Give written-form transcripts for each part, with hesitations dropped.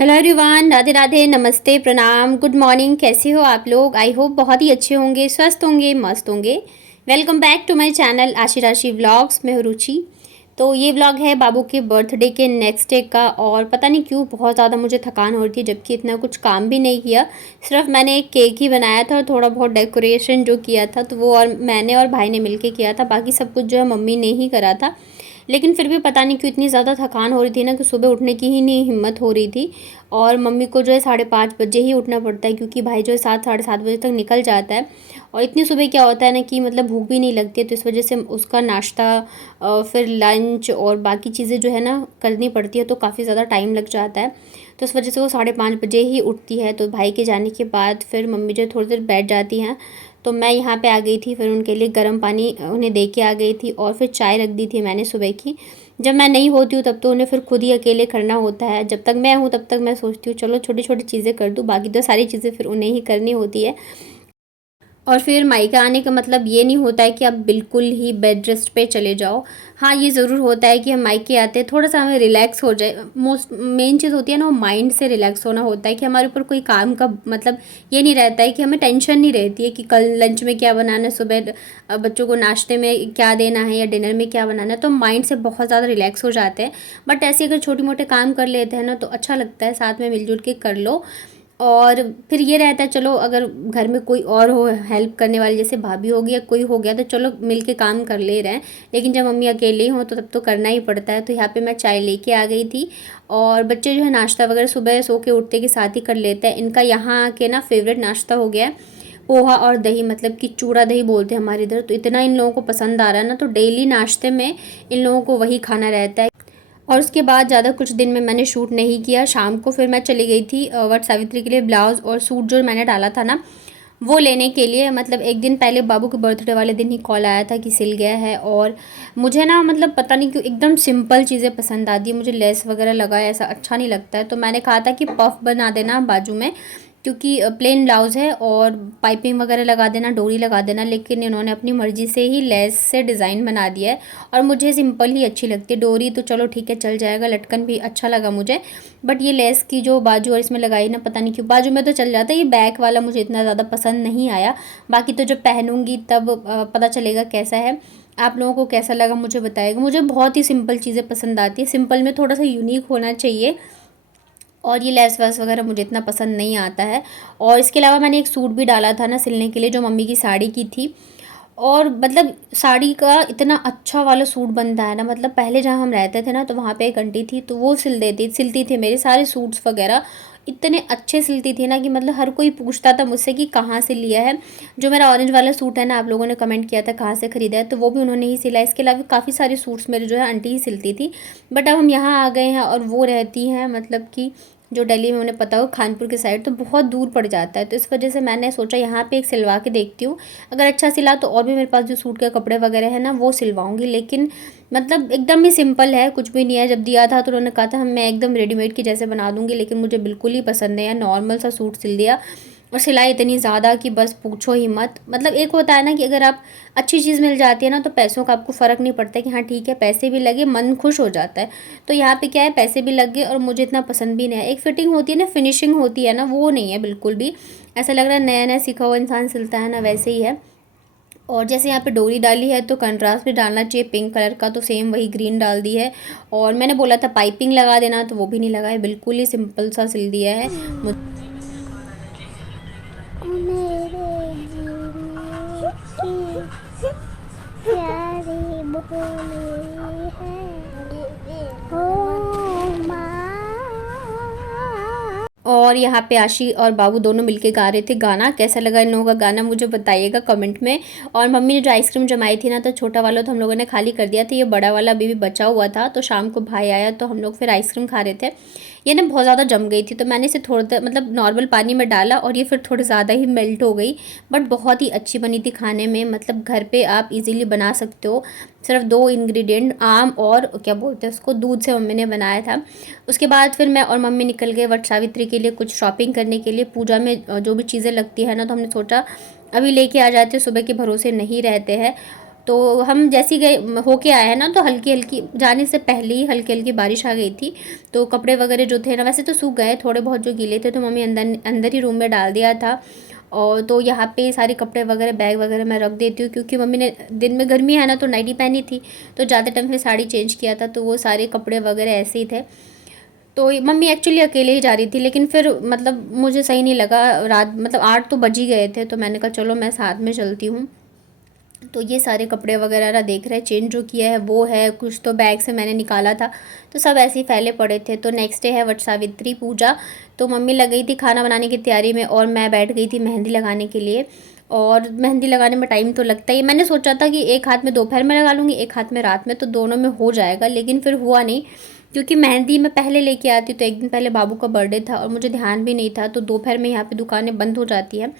Hello everyone, Radhe Radhe, नमस्ते, प्रणाम, good morning. कैसे हो आप लोग? आई होप बहुत ही अच्छे होंगे, स्वस्थ होंगे, मस्त होंगे। Welcome back to my channel Ashi Rashi vlogs. मैं हूं रुचि। तो ये व्लॉग है बाबू के बर्थडे के नेक्स्ट डे का। और पता नहीं क्यों बहुत ज़्यादा मुझे थकान हो रही थी, जबकि इतना कुछ काम भी नहीं किया। सिर्फ मैंने एक केक ही बनाया था और थोड़ा बहुत डेकोरेशन जो किया था तो वो और मैंने और भाई ने मिलके किया था। बाकी सब कुछ जो है मम्मी ने ही करा था। लेकिन फिर भी पता नहीं क्यों इतनी ज़्यादा थकान हो रही थी ना कि सुबह उठने की ही नहीं हिम्मत हो रही थी। और मम्मी को जो है 5:30 बजे ही उठना पड़ता है, क्योंकि भाई जो है 7 साढ़े 7 बजे तक निकल जाता है। और इतनी सुबह क्या होता है ना कि मतलब भूख भी नहीं लगती है, तो इस वजह से उसका नाश्ता फिर लंच और बाकी चीज़ें जो है ना करनी पड़ती है, तो काफ़ी ज़्यादा टाइम लग जाता है। तो इस वजह से वो 5:30 बजे ही उठती है। तो भाई के जाने के बाद फिर मम्मी जो है थोड़ी देर बैठ जाती हैं। तो मैं यहाँ पे आ गई थी, फिर उनके लिए गर्म पानी उन्हें दे के आ गई थी और फिर चाय रख दी थी मैंने सुबह की। जब मैं नहीं होती हूँ तब तो उन्हें फिर खुद ही अकेले करना होता है। जब तक मैं हूँ तब तक मैं सोचती हूँ चलो छोटी छोटी चीज़ें कर दूँ, बाकी तो सारी चीज़ें फिर उन्हें ही करनी होती है। और फिर मायके आने का मतलब ये नहीं होता है कि आप बिल्कुल ही बेड रेस्ट पे चले जाओ। हाँ, ये ज़रूर होता है कि हम मायके आते हैं थोड़ा सा हमें रिलैक्स हो जाए। मोस्ट मेन चीज़ होती है ना, वो माइंड से रिलैक्स होना होता है कि हमारे ऊपर कोई काम का मतलब ये नहीं रहता है कि हमें टेंशन नहीं रहती है कि कल लंच में क्या बनाना है, सुबह बच्चों को नाश्ते में क्या देना है या डिनर में क्या बनाना है। तो माइंड से बहुत ज़्यादा रिलैक्स हो जाते हैं। बट ऐसे अगर छोटे मोटे काम कर लेते हैं ना तो अच्छा लगता है, साथ में मिलजुल के कर लो। और फिर ये रहता है चलो अगर घर में कोई और हो हेल्प करने वाली, जैसे भाभी हो गई या कोई हो गया, तो चलो मिल के काम कर ले रहे हैं। लेकिन जब मम्मी अकेले हों तो तब तो करना ही पड़ता है। तो यहाँ पे मैं चाय लेके आ गई थी। और बच्चे जो है नाश्ता वगैरह सुबह सो के उठते के साथ ही कर लेते हैं। इनका यहाँ के ना फेवरेट नाश्ता हो गया है पोहा और दही, मतलब कि चूड़ा दही बोलते हैं हमारे इधर। तो इतना इन लोगों को पसंद आ रहा है ना, तो डेली नाश्ते में इन लोगों को वही खाना रहता है। और उसके बाद ज़्यादा कुछ दिन में मैंने शूट नहीं किया। शाम को फिर मैं चली गई थी वट सावित्री के लिए ब्लाउज़ और सूट जो मैंने डाला था ना वो लेने के लिए। मतलब एक दिन पहले बाबू के बर्थडे वाले दिन ही कॉल आया था कि सिल गया है। और मुझे ना मतलब पता नहीं क्यों एकदम सिंपल चीज़ें पसंद आती है, मुझे लेस वगैरह लगा ऐसा अच्छा नहीं लगता है। तो मैंने कहा था कि पफ बना देना बाजू में, क्योंकि प्लेन ब्लाउज़ है, और पाइपिंग वगैरह लगा देना, डोरी लगा देना। लेकिन इन्होंने अपनी मर्ज़ी से ही लेस से डिज़ाइन बना दिया है। और मुझे सिंपल ही अच्छी लगती है। डोरी तो चलो ठीक है चल जाएगा, लटकन भी अच्छा लगा मुझे। बट ये लेस की जो बाजू और इसमें लगाई ना, पता नहीं क्यों बाजू में तो चल जाता है, ये बैक वाला मुझे इतना ज़्यादा पसंद नहीं आया। बाकी तो जब पहनूंगी तब पता चलेगा कैसा है। आप लोगों को कैसा लगा मुझे बताइएगा। मुझे बहुत ही सिंपल चीज़ें पसंद आती है, सिंपल में थोड़ा सा यूनिक होना चाहिए। और ये लेस वेस वगैरह मुझे इतना पसंद नहीं आता है। और इसके अलावा मैंने एक सूट भी डाला था ना सिलने के लिए, जो मम्मी की साड़ी की थी। और मतलब साड़ी का इतना अच्छा वाला सूट बनता है ना, मतलब पहले जहाँ हम रहते थे ना तो वहाँ पे एक आंटी थी, तो वो सिलती थी मेरे सारे सूट्स वगैरह। इतने अच्छे सिलती थी ना कि मतलब हर कोई पूछता था मुझसे कि कहाँ से लिया है। जो मेरा ऑरेंज वाला सूट है ना, आप लोगों ने कमेंट किया था कहाँ से ख़रीदा है, तो वो भी उन्होंने ही सिला। इसके अलावा काफ़ी सारे सूट्स मेरे जो है आंटी ही सिलती थी। बट अब हम यहाँ आ गए हैं और वो रहती हैं मतलब कि जो दिल्ली में, उन्हें पता हो खानपुर के साइड, तो बहुत दूर पड़ जाता है। तो इस वजह से मैंने सोचा यहाँ पे एक सिलवा के देखती हूँ। अगर अच्छा सिला तो और भी मेरे पास जो सूट के कपड़े वगैरह हैं ना वो सिलवाऊंगी। लेकिन मतलब एकदम ही सिंपल है, कुछ भी नहीं है। जब दिया था तो उन्होंने कहा था मैं एकदम रेडीमेड की जैसे बना दूंगी, लेकिन मुझे बिल्कुल ही पसंद नहीं है। नॉर्मल सा सूट सिल दिया और सिलाई इतनी ज़्यादा कि बस पूछो ही मत। मतलब एक होता है ना कि अगर आप अच्छी चीज़ मिल जाती है ना तो पैसों का आपको फ़र्क नहीं पड़ता कि हाँ ठीक है पैसे भी लगे, मन खुश हो जाता है। तो यहाँ पे क्या है, पैसे भी लग गए और मुझे इतना पसंद भी नहीं है। एक फिटिंग होती है ना, फिनिशिंग होती है ना, वो नहीं है बिल्कुल भी। ऐसा लग रहा है नया नया सीखा हुआ इंसान सिलता है ना, वैसे ही है। और जैसे यहाँ पे डोरी डाली है तो कंट्रास्ट भी डालना चाहिए पिंक कलर का, तो सेम वही ग्रीन डाल दी है। और मैंने बोला था पाइपिंग लगा देना, तो वो भी नहीं लगा है, बिल्कुल ही सिंपल सा सिल दिया है। मेरे जीने की प्यारी बोली है ओ माँ। और यहाँ पे आशी और बाबू दोनों मिलके गा रहे थे गाना। कैसा लगा इन लोगों का गाना मुझे बताइएगा कमेंट में। और मम्मी ने जो आइसक्रीम जमाई थी ना, तो छोटा वाला तो हम लोगों ने खाली कर दिया था, ये बड़ा वाला अभी भी बचा हुआ था। तो शाम को भाई आया तो हम लोग फिर आइसक्रीम खा रहे थे। ये ना बहुत ज़्यादा जम गई थी, तो मैंने इसे थोड़ा मतलब नॉर्मल पानी में डाला और ये फिर थोड़ी ज़्यादा ही मेल्ट हो गई। बट बहुत ही अच्छी बनी थी खाने में, मतलब घर पे आप इजीली बना सकते हो। सिर्फ 2 इंग्रेडिएंट, आम और क्या बोलते हैं उसको, दूध से मम्मी ने बनाया था। उसके बाद फिर मैं और मम्मी निकल गए वट सावित्री के लिए कुछ शॉपिंग करने के लिए। पूजा में जो भी चीज़ें लगती है ना, तो हमने सोचा अभी लेके आ जाते, सुबह के भरोसे नहीं रहते हैं। तो हम जैसे गए होके आए हैं ना, तो हल्की हल्की जाने से पहले ही हल्की हल्की बारिश आ गई थी। तो कपड़े वगैरह जो थे ना, वैसे तो सूख गए, थोड़े बहुत जो गीले थे तो मम्मी अंदर अंदर ही रूम में डाल दिया था। और तो यहाँ पे सारे कपड़े वगैरह बैग वगैरह मैं रख देती हूँ, क्योंकि मम्मी ने दिन में गर्मी है ना तो नाइटी पहनी थी, तो ज़्यादा टाइम में साड़ी चेंज किया था, तो वो सारे कपड़े वगैरह ऐसे ही थे। तो मम्मी एक्चुअली अकेले ही जा रही थी, लेकिन फिर मतलब मुझे सही नहीं लगा, रात मतलब 8 तो बज ही गए थे, तो मैंने कहा चलो मैं साथ में चलती हूँ। तो ये सारे कपड़े वगैरह देख रहे हैं, चेंज जो किया है वो है, कुछ तो बैग से मैंने निकाला था, तो सब ऐसे ही फैले पड़े थे। तो नेक्स्ट डे है वट सावित्री पूजा। तो मम्मी लग गई थी खाना बनाने की तैयारी में, और मैं बैठ गई थी मेहंदी लगाने के लिए। और मेहंदी लगाने में टाइम तो लगता ही, मैंने सोचा था कि एक हाथ में दोपहर में लगा लूँगी, एक हाथ में रात में, तो दोनों में हो जाएगा, लेकिन फिर हुआ नहीं, क्योंकि मेहंदी मैं पहले लेके आती, तो एक दिन पहले बाबू का बर्थडे था और मुझे ध्यान भी नहीं था, तो दोपहर में यहाँ पे दुकानें बंद हो जाती हैं।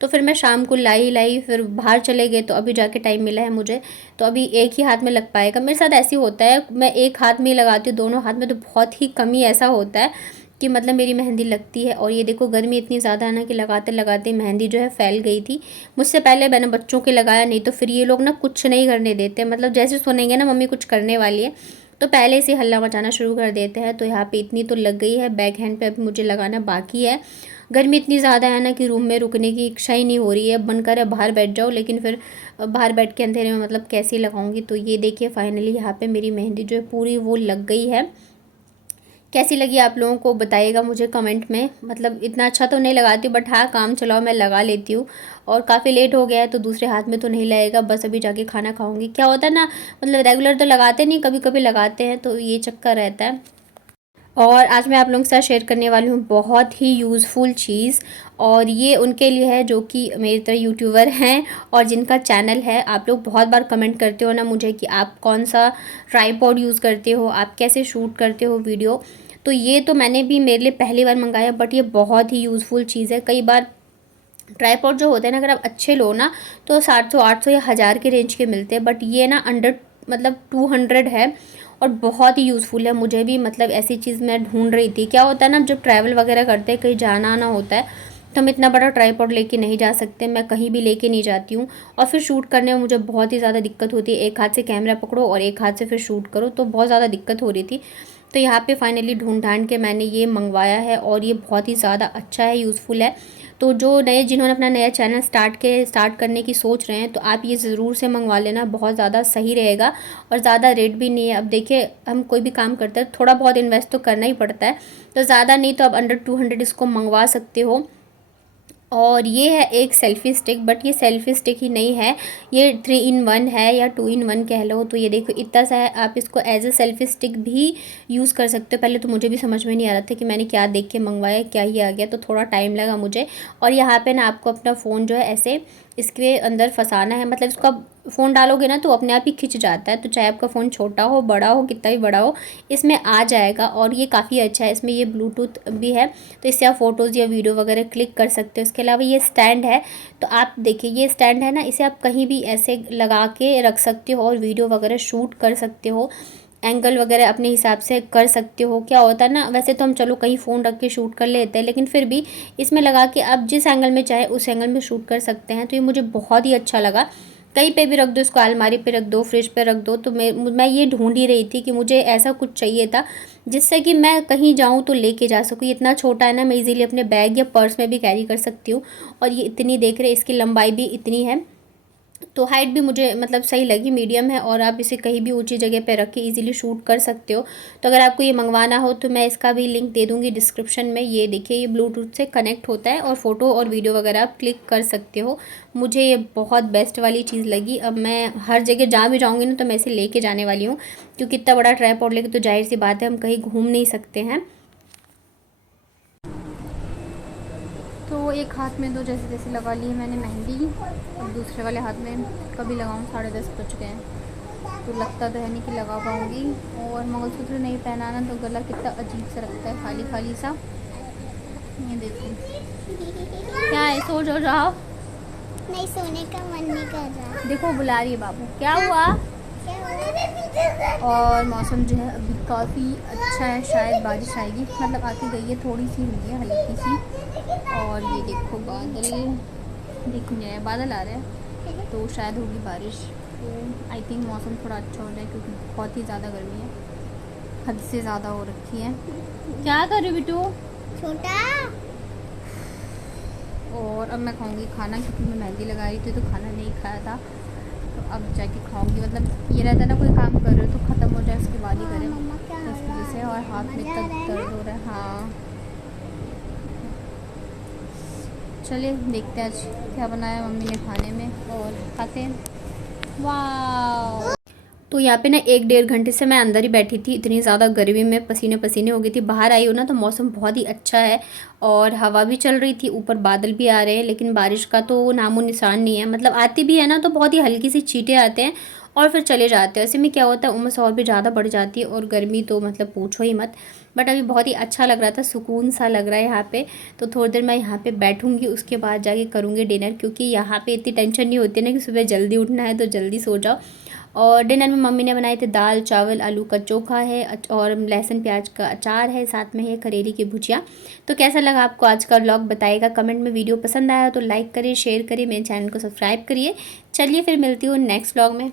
तो फिर मैं शाम को लाई फिर बाहर चले गए, तो अभी जाके टाइम मिला है मुझे, तो अभी एक ही हाथ में लग पाएगा। मेरे साथ ऐसे ही होता है, मैं एक हाथ में ही लगाती हूँ, दोनों हाथ में तो बहुत ही कम ही ऐसा होता है कि मतलब मेरी मेहंदी लगती है। और ये देखो गर्मी इतनी ज़्यादा है ना कि लगाते लगाते मेहंदी जो है फैल गई थी। मुझसे पहले मैंने बच्चों के लगाया, नहीं तो फिर ये लोग ना कुछ नहीं करने देते, मतलब जैसे सुनेंगे ना मम्मी कुछ करने वाली है तो पहले से हल्ला मचाना शुरू कर देते हैं। तो यहाँ पे इतनी तो लग गई है, बैक हैंड पे अभी मुझे लगाना बाकी है। गर्मी इतनी ज़्यादा है ना कि रूम में रुकने की इच्छा ही नहीं हो रही है, मन करे बाहर बैठ जाओ, लेकिन फिर बाहर बैठ के अंधेरे में मतलब कैसे लगाऊंगी। तो ये देखिए फाइनली यहाँ पे मेरी मेहंदी जो है पूरी वो लग गई है। कैसी लगी आप लोगों को बताइएगा मुझे कमेंट में। मतलब इतना अच्छा तो नहीं लगाती हूँ, बट हाँ काम चलाओ मैं लगा लेती हूँ। और काफ़ी लेट हो गया है तो दूसरे हाथ में तो नहीं लगेगा, बस अभी जाके खाना खाऊंगी। क्या होता है ना, मतलब रेगुलर तो लगाते नहीं, कभी कभी लगाते हैं, तो ये चक्कर रहता है। और आज मैं आप लोगों के साथ शेयर करने वाली हूँ बहुत ही यूज़फुल चीज़, और ये उनके लिए है जो कि मेरी तरह यूट्यूबर हैं और जिनका चैनल है। आप लोग बहुत बार कमेंट करते हो ना मुझे कि आप कौन सा ट्राइपॉड यूज़ करते हो, आप कैसे शूट करते हो वीडियो। तो ये तो मैंने भी मेरे लिए पहली बार मंगाया, बट ये बहुत ही यूज़फुल चीज़ है। कई बार ट्राइपॉड जो होते हैं ना, अगर आप अच्छे लो ना तो 700 800 या 1000 के रेंज के मिलते हैं, बट ये ना अंडर मतलब 200 है और बहुत ही यूज़फुल है। मुझे भी मतलब ऐसी चीज़ मैं ढूंढ रही थी। क्या होता है ना, जब ट्रैवल वगैरह करते हैं कहीं जाना आना होता है तो हम इतना बड़ा ट्राइपॉड लेके नहीं जा सकते, मैं कहीं भी लेके नहीं जाती हूँ, और फिर शूट करने में मुझे बहुत ही ज़्यादा दिक्कत होती है। एक हाथ से कैमरा पकड़ो और एक हाथ से फिर शूट करो, तो बहुत ज़्यादा दिक्कत हो रही थी। तो यहाँ पे फाइनली ढूंढ ढांड के मैंने ये मंगवाया है, और ये बहुत ही ज़्यादा अच्छा है, यूज़फुल है। तो जो जिन्होंने अपना नया चैनल स्टार्ट करने की सोच रहे हैं, तो आप ये ज़रूर से मंगवा लेना, बहुत ज़्यादा सही रहेगा और ज़्यादा रेट भी नहीं है। अब देखिए हम कोई भी काम करते हैं थोड़ा बहुत इन्वेस्ट तो करना ही पड़ता है, तो ज़्यादा नहीं तो आप अंडर 200 इसको मंगवा सकते हो। और ये है एक सेल्फ़ी स्टिक, बट ये सेल्फ़ी स्टिक ही नहीं है, ये 3 in 1 है या 2 in 1 कह लो। तो ये देखो इतना सा है, आप इसको एज ए सेल्फ़ी स्टिक भी यूज़ कर सकते हो। पहले तो मुझे भी समझ में नहीं आ रहा था कि मैंने क्या देख के मंगवाया, क्या ही आ गया, तो थोड़ा टाइम लगा मुझे। और यहाँ पे ना आपको अपना फ़ोन जो है ऐसे इसके अंदर फंसाना है, मतलब इसको आप फ़ोन डालोगे ना तो अपने आप ही खिंच जाता है। तो चाहे आपका फ़ोन छोटा हो बड़ा हो कितना भी बड़ा हो, इसमें आ जाएगा। और ये काफ़ी अच्छा है, इसमें ये ब्लूटूथ भी है, तो इससे आप फ़ोटोज़ या वीडियो वगैरह क्लिक कर सकते हो। इसके अलावा ये स्टैंड है, तो आप देखिए ये स्टैंड है ना, इसे आप कहीं भी ऐसे लगा के रख सकते हो और वीडियो वगैरह शूट कर सकते हो, एंगल वगैरह अपने हिसाब से कर सकते हो। क्या होता है ना, वैसे तो हम चलो कहीं फ़ोन रख के शूट कर लेते हैं, लेकिन फिर भी इसमें लगा के आप जिस एंगल में चाहे उस एंगल में शूट कर सकते हैं। तो ये मुझे बहुत ही अच्छा लगा। कहीं पे भी रख दो इसको, अलमारी पे रख दो, फ्रिज पे रख दो। तो मैं ये ढूंढ ही रही थी कि मुझे ऐसा कुछ चाहिए था जिससे कि मैं कहीं जाऊँ तो लेके जा सकूँ। ये इतना छोटा है ना, मैं इजीली अपने बैग या पर्स में भी कैरी कर सकती हूँ। और ये इतनी देख रहे, इसकी लंबाई भी इतनी है, तो हाइट भी मुझे मतलब सही लगी, मीडियम है, और आप इसे कहीं भी ऊंची जगह पे रख के इजीली शूट कर सकते हो। तो अगर आपको ये मंगवाना हो तो मैं इसका भी लिंक दे दूँगी डिस्क्रिप्शन में। ये देखिए ये ब्लूटूथ से कनेक्ट होता है और फ़ोटो और वीडियो वगैरह आप क्लिक कर सकते हो। मुझे ये बहुत बेस्ट वाली चीज़ लगी। अब मैं हर जगह जहाँ भी जाऊँगी ना तो मैं इसे लेके जाने वाली हूँ, क्योंकि इतना बड़ा ट्राइपॉड लेके तो जाहिर सी बात है हम कहीं घूम नहीं सकते हैं। तो एक हाथ में तो जैसे जैसे लगा ली है मैंने मेहंदी, और दूसरे वाले हाथ में कभी लगाऊँ, 10:30 बज गए, तो लगता तो है नहीं कि लगा पाऊँगी। और मंगलसूत्र नहीं पहना ना तो गला कितना अजीब सा लगता है, खाली खाली सा। ये देखो क्या है, सो जाओ। नहीं सोने का मन नहीं कर रहा। देखो बुला रही है बाबू, क्या हुआ। और मौसम जो है अभी काफ़ी अच्छा है, शायद बारिश आएगी, मतलब आके गई है, थोड़ी सी हुई है हल्की सी। और ये देखो बादल, देखो नहीं बादल आ रहे हैं, तो शायद होगी बारिश। तो आई थिंक मौसम थोड़ा अच्छा हो जाए क्योंकि बहुत ही ज़्यादा गर्मी है, हद से ज़्यादा हो रखी है। क्या कर रही हो बिटू? छोटा और अब मैं खाऊंगी खाना क्योंकि मैं मेहंदी लगा रही थी तो खाना नहीं खाया था, तो अब जाके खाऊंगी। मतलब ये रहता है ना, कोई काम कर रहे हो तो ख़त्म हो जाए उसके बाद ही करें, मम्मा क्या तो इस हो रहा वजह से। है? और हाथ में मजा आ इतना रहा है दर्द ना? हो रहा है। हाँ चलिए देखते हैं आज क्या बनाया मम्मी ने खाने में और खाते हैं। वाह। तो यहाँ पे ना 1-1.5 घंटे से मैं अंदर ही बैठी थी, इतनी ज़्यादा गर्मी में पसीने पसीने हो गई थी। बाहर आई हूँ ना तो मौसम बहुत ही अच्छा है और हवा भी चल रही थी, ऊपर बादल भी आ रहे हैं, लेकिन बारिश का तो नामो निशान नहीं है। मतलब आती भी है ना तो बहुत ही हल्की सी छींटे आते हैं और फिर चले जाते हैं। ऐसे में क्या होता है, उमस और भी ज़्यादा बढ़ जाती है और गर्मी तो मतलब पूछो ही मत। बट अभी बहुत ही अच्छा लग रहा था, सुकून सा लग रहा है यहाँ पे। तो थोड़ी देर मैं यहाँ पे बैठूंगी, उसके बाद जाके करूँगी डिनर, क्योंकि यहाँ पे इतनी टेंशन नहीं होती ना कि सुबह जल्दी उठना है तो जल्दी सो जाओ। और डिनर में मम्मी ने बनाए थे दाल चावल, आलू का चोखा है और लहसुन प्याज का अचार है, साथ में है करेले की भुजिया। तो कैसा लगा आपको आज का व्लॉग बताइएगा कमेंट में। वीडियो पसंद आया तो लाइक करिए, शेयर करिए, मेरे चैनल को सब्सक्राइब करिए। चलिए फिर मिलती हूँ नेक्स्ट व्लॉग में।